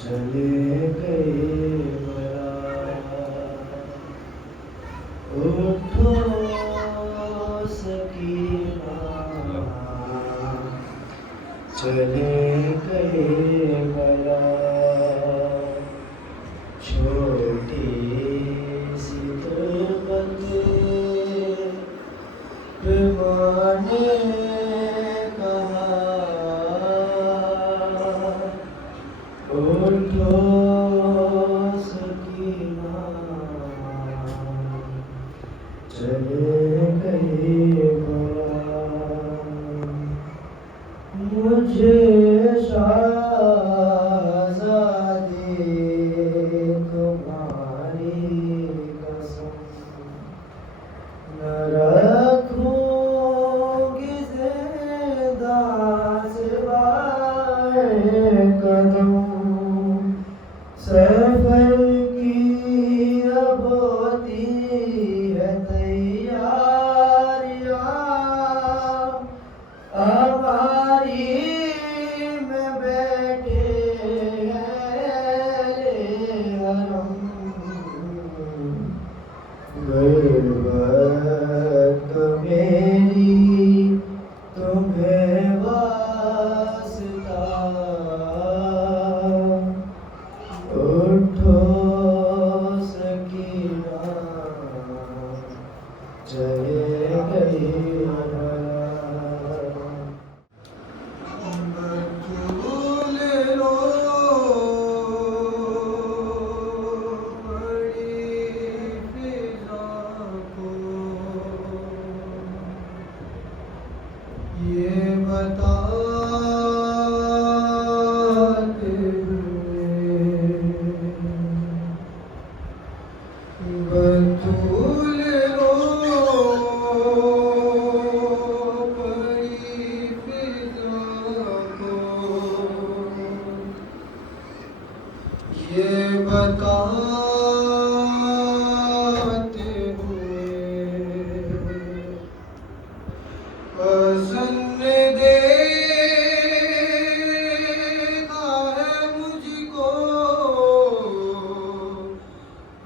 चले गए उठो सकीना चले गए बया छोटी सी तुरबत माने उठो सकीना चले गए मुझे शाहज़ादी तुम्हारी कसम न रखूंगी ज़िंदा सिवाए कदम सफर की अब होती है तैयारियां हमारी में बैठे हैं हरम गुर्बत मेरी तुम्हें वास्ता उठो सकीना चले गए बतूल रो बड़ी फिजा को ये बताते बतूल रो बड़ी फिजा को ये बताते हुए हसन ने देखा है मुझको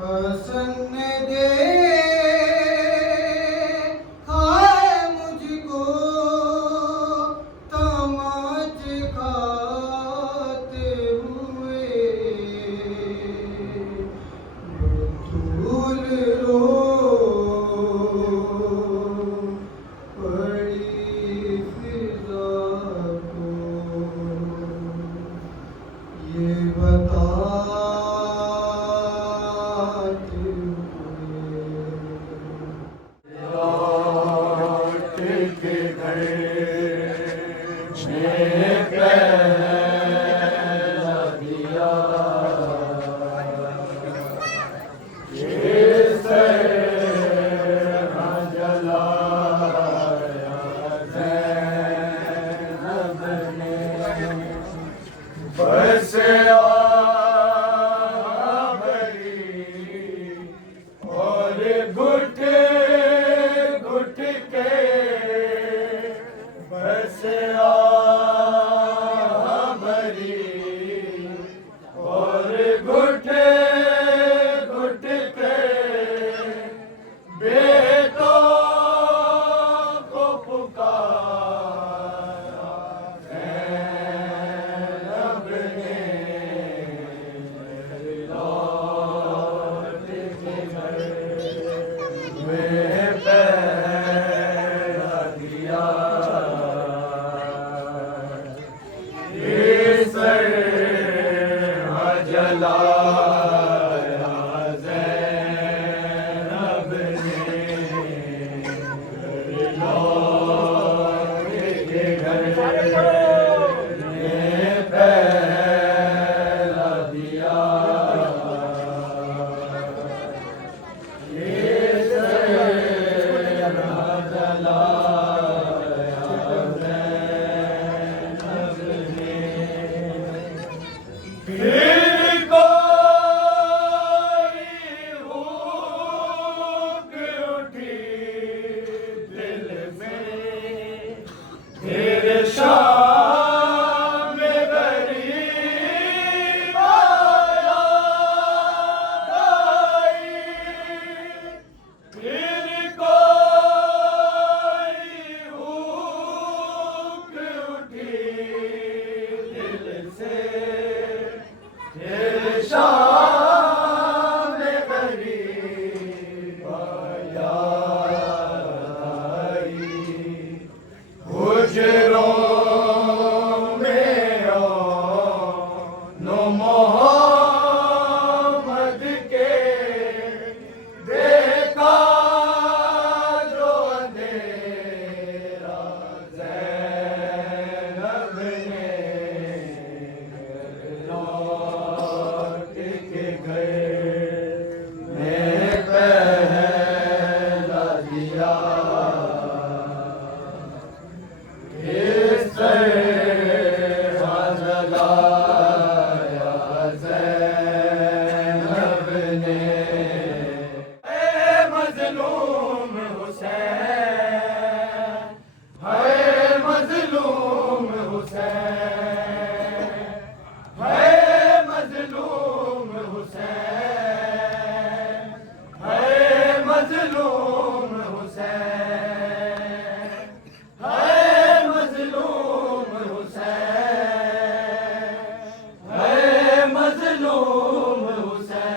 हसन ने देखा है मुझको तमाचे खाते हुए बतूल रो बड़ी फिजा को ये बताते हुए लौट के गए पहला दिया जिस तरह जलाया ज़ैनब ने बस भरी और घुट घुट के बस भरी और घुट घुट के बेटों को पुकारा ज़ैनब ने लौट के घर में पहरा दिया इस जलाया ज़ैनब ने लौट के घर में पहरा दिया शाम गरीब आई हुजरों में नो मोहम्मद के देखा जो अंधेरा ज़ैनब ने लौट के गए मैं पहला दिया इस तरह जलाया ज़ैनब ने ऐ मज़लूम हुसैन है मज़लूम हुसैन है मज़लूम हुसैन है मज़लूम हुसैन है मज़लूम हुसैन है मज़लूम हुसैन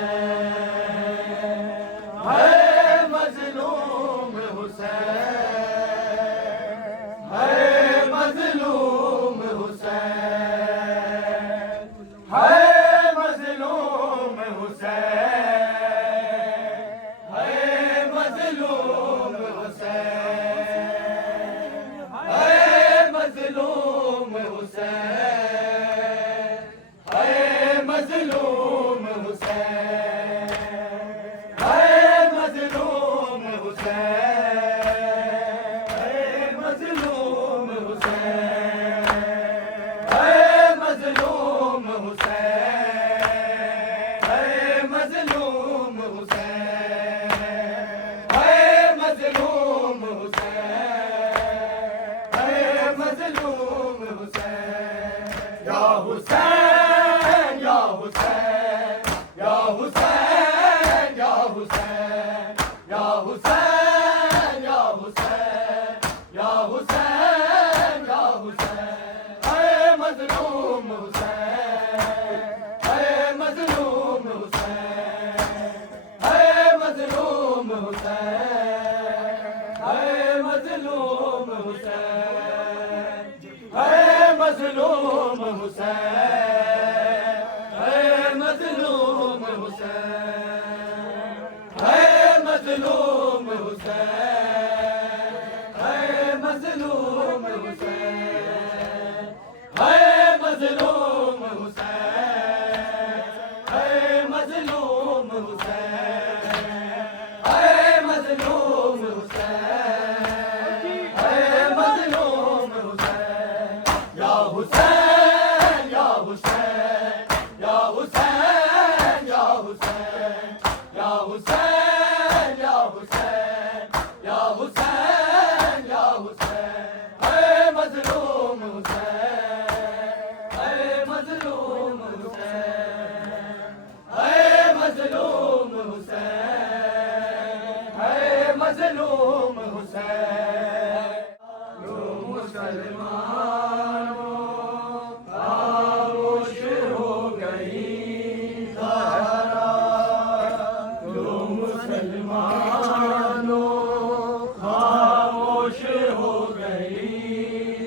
है मज़लूम हुसैन है मज़लूम हुसैन है मज़लूम हुसैन है मज़लूम हुसैन है मज़लूम हुसैन है मज़लूम हुसैन है मज़लूम हुसैन है मज़लूम हुसैन है मज़लूम हुसैन है मज़लूम हुसैन है मज़लूम हुसैन है मज़लूम हुसैन या हुसैन या हुसैन या हुसैन या हुसैन या हुसैन या हुसैन या हुसैन या हुसैन है मज़लूम हुसैन है मज़लूम हुसैन है मज़लूम हुसैन है मज़लूम हुसैन है मज़लूम हुसैन है मज़लूम हुसैन है मज़लूम हुसैन है मज़लूम हुसैन है मज़लूम हुसैन है मज़लूम हुसैन है मज़लूम हुसैन है मज़लूम हुसैन या हुसैन या हुसैन या हुसैन या हुसैन या हुसैन या हुसैन या हुसैन या हुसैन है मज़लूम हुसैन है मज़लूम हुसैन है मज़लूम हुसैन है मज़लूम हुसैन लो मुसलमानों खामोश हो गई ज़हरा लो मुसलमानों खामोश हो गई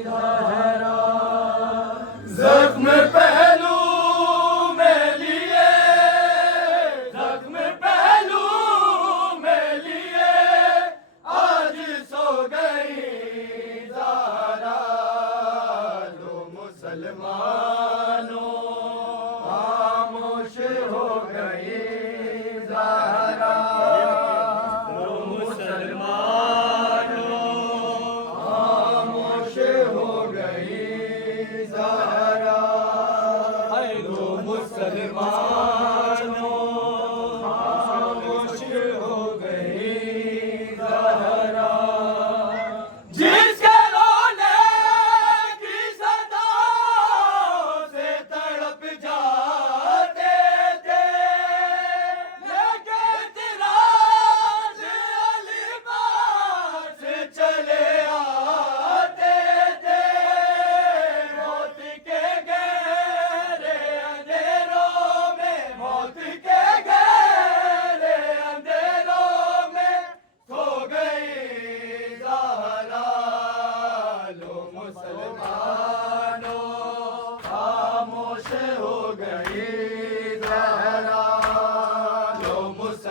ज़हरा ज़ख्म पहलू में लिए ज़ख्म पहलू में लिए आज सो गई ज़हरा लो मुसलमानों खामोश हो गई ज़हरा लो मुसलमानों खामोश हो गई ज़हरा लो मुसलमानों खामोश हो गई ज़हरा जिसके रोने की सदा से तड़प जाते थे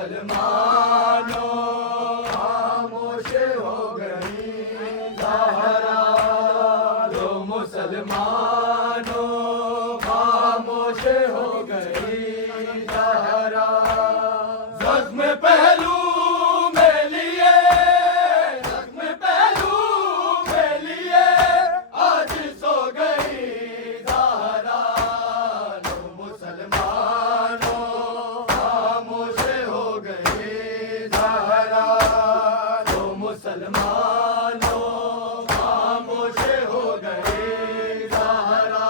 मुसलमानों खामोश हो गई ज़हरा, लो मुसलमानों खामोश हो गई ज़हरा। ज़ख्म पहलू में लिए, ज़ख्म पहलू में लिए आज सो गई ज़हरा, लो मुसलमानों खामोश हो गई ज़हरा, लो मुसलमानों खामोश हो गई ज़हरा,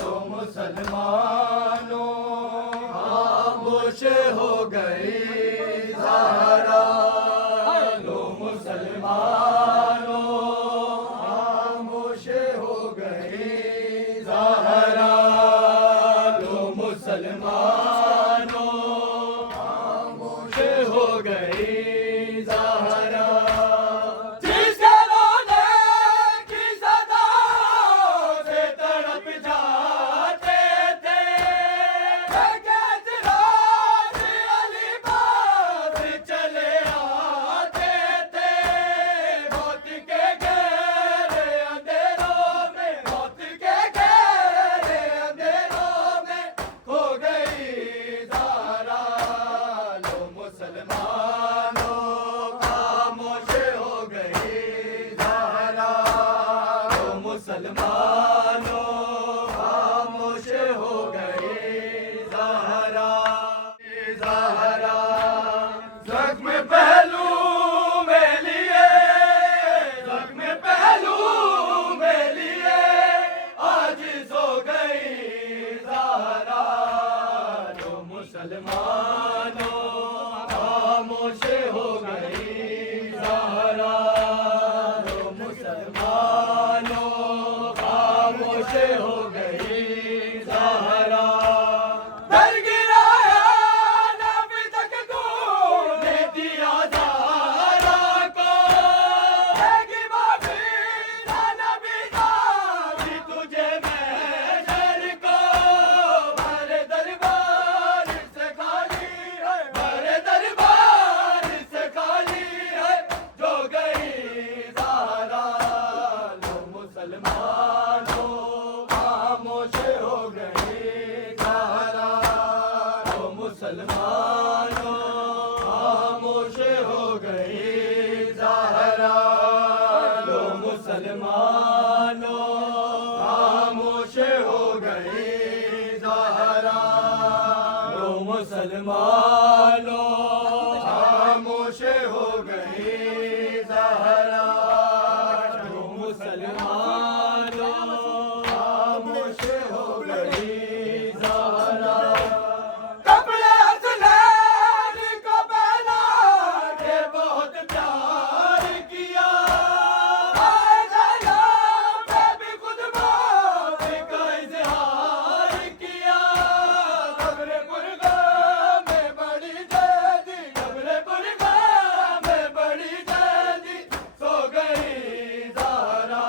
लो मुसलमानों खामोश हो गई ज़हरा, लो मुसलमानों खामोश हो गई ज़हरा, लो मुसलमानों खामोश हो गई ज़हरा। जिसके रोने की सदा से तड़प जाते थे, कैद राज अली बाग चले आते थे, मौत के गहरे अंधेरों में, मौत के गहरे अंधेरों में खो गई ज़हरा, लो मुसलमानों खामोश हो गई ज़हरा, लो मुसलमानों खामोश हो गई ज़हरा। ज़हरा ज़ख्म पहलू में लिए, ज़ख्म पहलू में लिए आज सो गई ज़हरा, लो मुसलमानों खामोश हो गई ज़हरा, लो मुसलमानों खामोश हो गई ज़हरा। दर गिराया नबी तक तूने दिया ज़हरा को, देगी माफ़ी ना नबी दादी तुझे महशर को, भरे दरबार से खाली है, भरे दरबार से खाली है जो गई ज़हरा, लो मुसलमानों खामोश हो गई ज़हरा, लो मुसलमानों खामोश हो गई ज़हरा, लो मुसलमानों खामोश हो गई ज़हरा, लो मुसलमानों खामोश हो गई ज़हरा, लो मुसलमानों खामोश हो गई ज़हरा। कपड़े हसनैन को पहना के बहुत प्यार किया, आए ज़ैनब पे भी खुद मौत का इज़हार किया, कब्र पुरगा में बड़ी जल्दी, कब्र पुरगा में बड़ी जल्दी सो गई ज़हरा,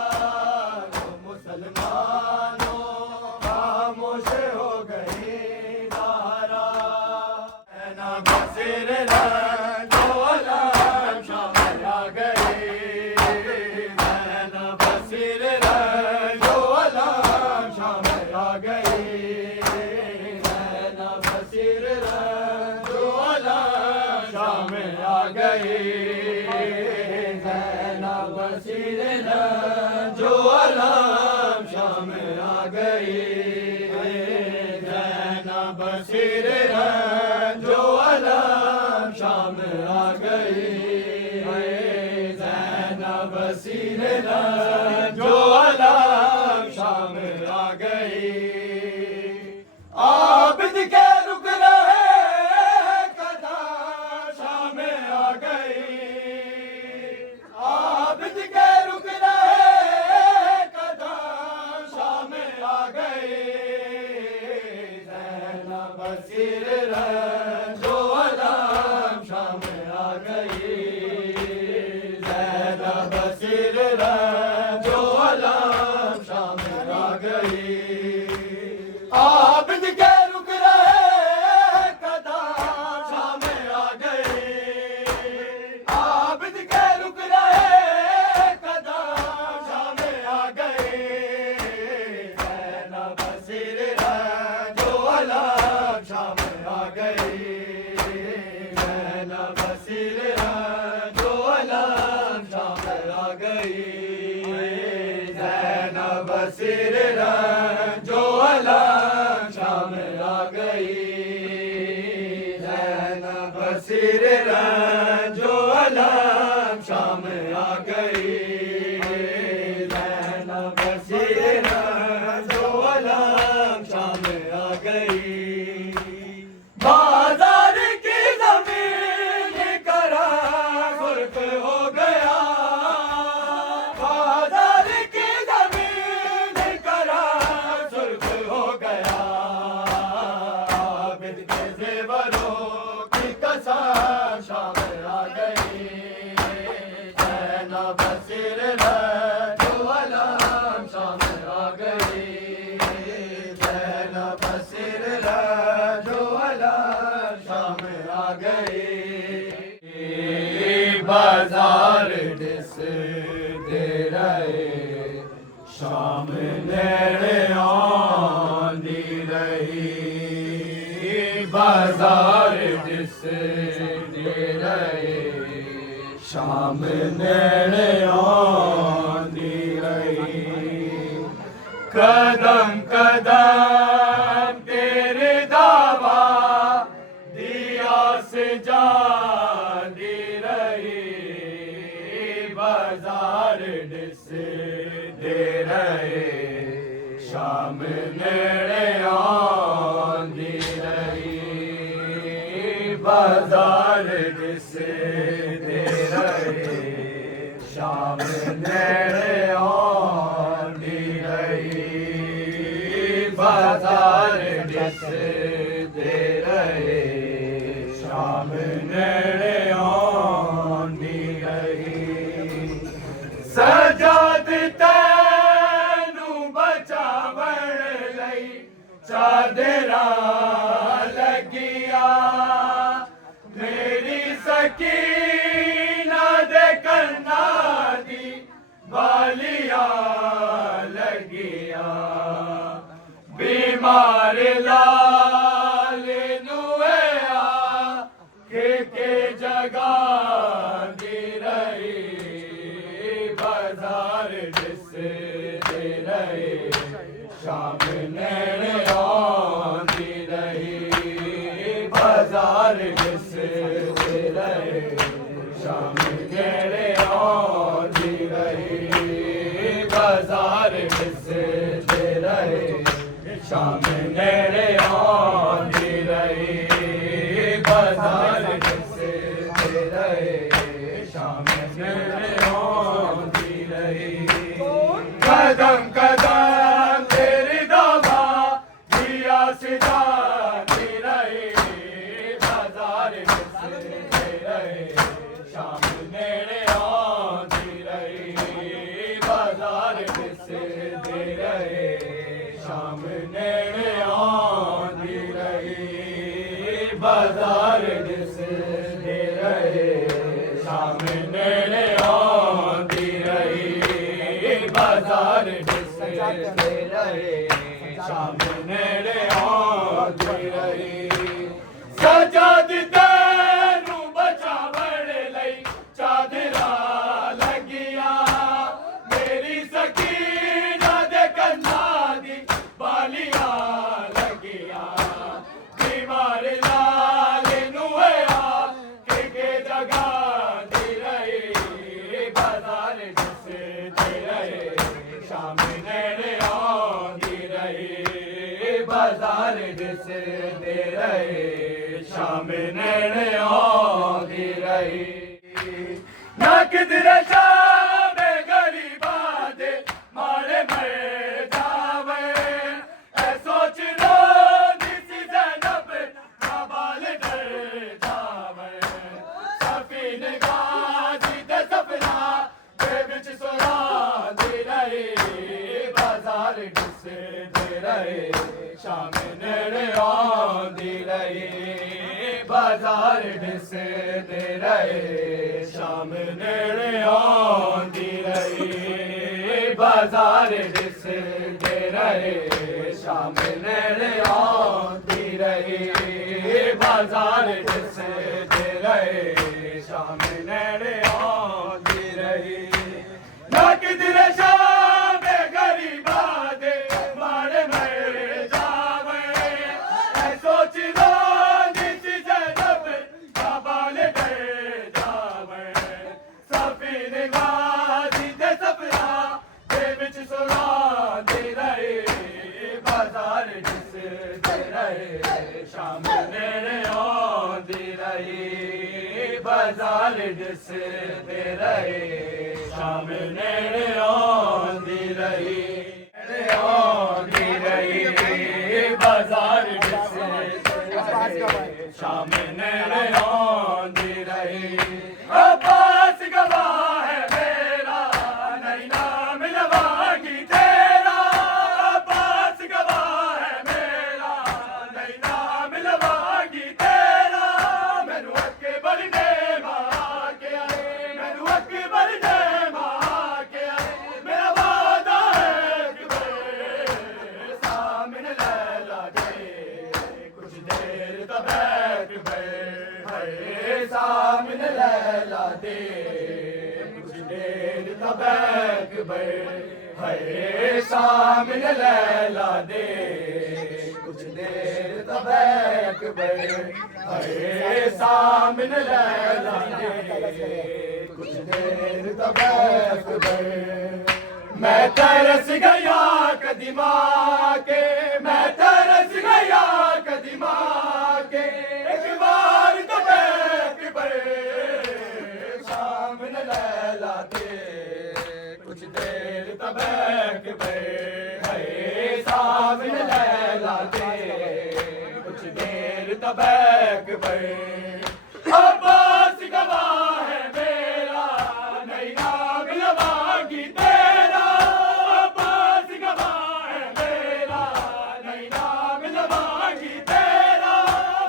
लो मुसलमानों खामोश हो गई ज़हरा। ना बसीर जो आलम शाम आ गई, ना बसीर जो आलम शाम आ गई, ना बसीर जो आलम शाम आ गई, ना बसीर जो आलम शाम आ गई, ना बसीर जो आलम शाम आ गई, ना बसीर जो आलम शाम आ गई। आबिद के रुक रहे कदा शाम आ गई, आबिद के रुक रहे कदा शाम आ गई, ज़ैना बसीर जो आलम शाम आ गई, ज़ैना बसीर जो आलम शाम आ गई। आबिद के रुक रहे कदा शाम आ गई ज़ैनब बसीर जो अलम शाम आ गई ज़ैनब बसीर जो अलम शाम आ गई ज़ैनब बसीर जो अलम शाम आ गई ज़ैनब बसीर जो अलम शाम आ गई बाजार की जमीन करा सुर्ख हो गया बाजार की जमीन करा सुर्ख हो गया आबिद के ज़ेवरों की कसम शाम आ गई ज़ैनब बसीर जो अलम शाम आ गई ज़ैनब बसीर जो अलम शाम आ गई बाजार दिस दे रहे शाम नेड़े आंदी रही बाजार दिस दे रहे शाम नेड़े आंदी रही कदम कदम तेरे दावा दिया से जाती रही बाजार दिस दे रहे शाम नेड़े आंदी रही बाजार दिस दे रहे शाम नेड़े आंदी रही बाजार दिस दे रहे शाम नेड़े आंदी रही सजाद तैनू बचावण लई चादरा लगिया मेरी सकीना दे कन्ना दी बालिया लगिया बीमार लाल नुआ के जगा दी रही बाजार दिस दे रहे शाम नेड़े आंदी रही बाजार दिस दे रहे शाम नेड़े आंदी रही बाजार दिस दे रहे शाम नेड़े आंदी रही बाजार दिस दे रहे शाम नेड़े आंदी रही कदम कदम तेरी दावा दिया से जाती रही बाजार दिस दे रहे शाम नेड़े आंदी रही बाजार दिस दे रहे शाम नेड़े आंदी रही बाजार दिस दे रहे शाम नेड़े आंदी रही बाजार दिस दे रहे शाम नेड़े आंदी रही सजाद तैनू बचावण लई चादरा लगिया मेरी सकीना दे कन्ना दी बालिया लगिया बीमार लाल नुआ के जगा दी रही बाजार दिस दे रहे शाम नेड़े आंदी रही बाजार दिस दे रहे शाम नेड़े आंदी रही ना किधर शाम गरीबा दे मारे मर जावे ऐ सोच लो दिस ज़ैनब ना बाल डर जावे सफीन गाजी दे सफना दे विच सोरा दे रहे बाजार दिस दे रहे शाम नेड़े आंदी रही बाजार दिस दे रहे शाम नेड़े आंदी रही बाजार दिस दे रहे शाम नेड़े आंदी रही बाजार जिस दे रहे शाम नेड़े आंदी रही ना किधरे शाम गरीबा दे मारे मेरे जावे ऐ सोच लो जिस जब बाबाल गए जावे सफीन गाजी दे सफरा दे विच सुना दे रहे बाजार जिस दे रहे शाम नेड़े आंदी रही बाजार जिस दे रहे शाम नेड़े आंदी रही आंदी रही बाजार जिस शाम नेड़े आंदी रही अब्बास गवाह है मेरा नहीं नाम लवागी तेरा अब्बास गवाह है मेरा नहीं नाम लवागी तेरा मैनू अकबर ने मां के आए मैनू अकबर ने मां के आए मेरा वादा है अकबर सामने लैला दे कुछ देर तब अकबर है सामने लैला दे कुछ देर तब अकबर है सामने लैला दे कुछ देर तब अकबर है सामने लैला दे कुछ देर तब अकबर मैं तरस गया कदीमा के मैं तरस गया कदीमा के एक बार तो अकबर सामने लैला दे कुछ देर तब अकबर है सामने लैला दे कुछ देर तब अकबर अब्बास गवाह है मेरा नहीं नाम लवागी तेरा अब्बास गवाह है मेरा नहीं नाम लवागी तेरा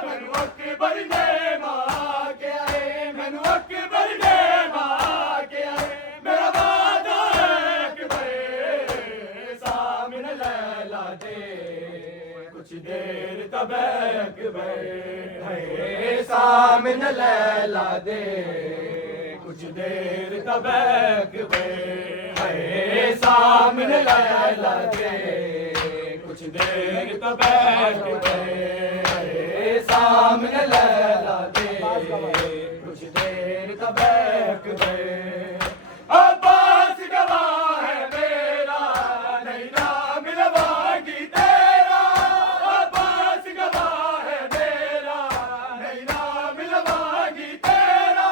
मैनू अकबर ने मां के आए मैनू अकबर ने मां के आए मेरा वादा है अकबर सामने लैला दे कुछ देर तब अकबर है सामने लैला दे कुछ देर तब अकबर है सामने लैला दे कुछ देर तब अकबर है सामने लैला दे कुछ देर तब अकबर अब्बास गवाह है मेरा नहीं नाम लवागी तेरा अब्बास गवाह है मेरा नहीं नाम लवागी तेरा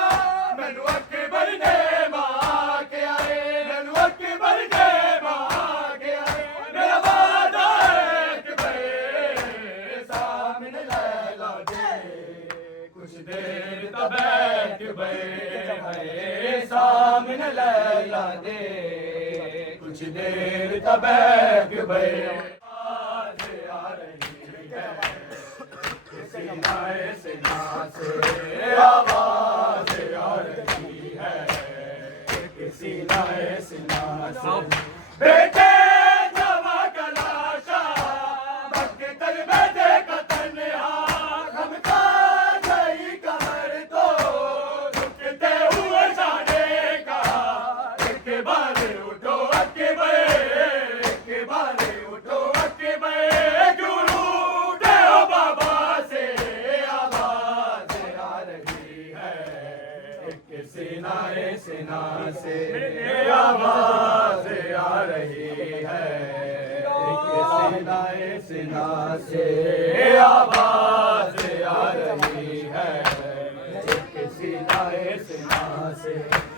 मैनू अकबर ने मां के आए मैनू अकबर ने मां के आए मेरा वादा है अकबर सामने लैला दे कुछ देर तब अकबर है सामने लैला दे कुछ देर तब अकबर आज आ रही है सीना से आवाज आ रही है सीना से बेटे जवा का लाशा मक्तल में देखा तन्हा घमता गई कमर तो रुकते हुए जाने का एक बार उठो अकबर एक बार उठो अकबर क्यों रूठे हो बाबा से आवाज आ रही है एक सीना से आवाज आ रही है एक सीना से आवाज आ रही है एक सीना से